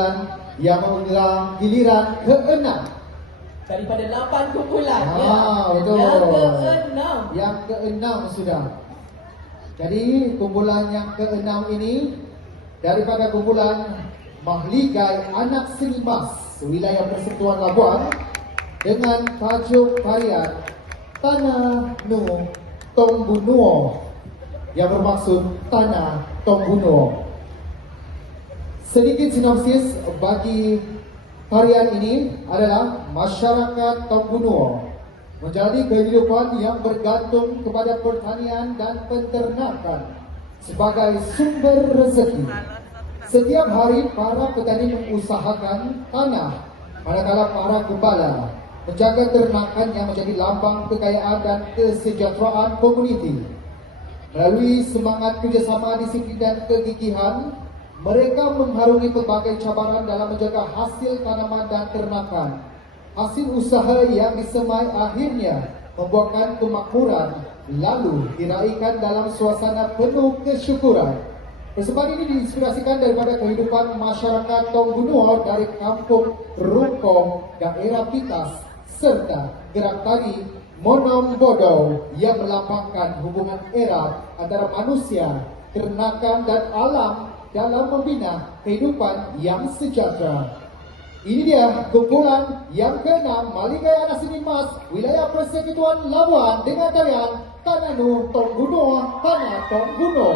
kumpulan yang menggelar giliran ke-6 daripada 8 kumpulan. betul. Yang ke-6. Yang ke-6 sudah. Jadi kumpulan yang ke-6 ini daripada kumpulan Mahligai Anak Seni Mas wilayah Persekutuan Labuan dengan tajuk tarian Tanah Nu Tong Bunuo yang bermaksud Tanah Tong Bunuo. Sedikit sinopsis bagi tarian ini adalah masyarakat Tong Bunuo menjadi kehidupan yang bergantung kepada pertanian dan peternakan sebagai sumber rezeki. Setiap hari para petani mengusahakan tanah, manakala para gembala menjaga ternakan yang menjadi lambang kekayaan dan kesejahteraan komuniti. Melalui semangat kerjasama, disiplin dan kegigihan, mereka mengharungi pelbagai cabaran dalam menjaga hasil tanaman dan ternakan. Hasil usaha yang disemai akhirnya membuahkan kemakmuran, lalu diraikan dalam suasana penuh kesyukuran. Persembahan ini diinspirasikan daripada kehidupan masyarakat Tong Bunuo dari kampung Rungkong, daerah Pitas, serta gerak tari Monom Bodo yang melambangkan hubungan erat antara manusia, ternakan dan alam dalam membina kehidupan yang sejahtera. Ini dia kumpulan yang ke-6 Mahligai Anak Seni Mas wilayah Persekutuan Labuan dengan tarian Tanah Nu Tong Bunuo, Tanah Tong Bunuo.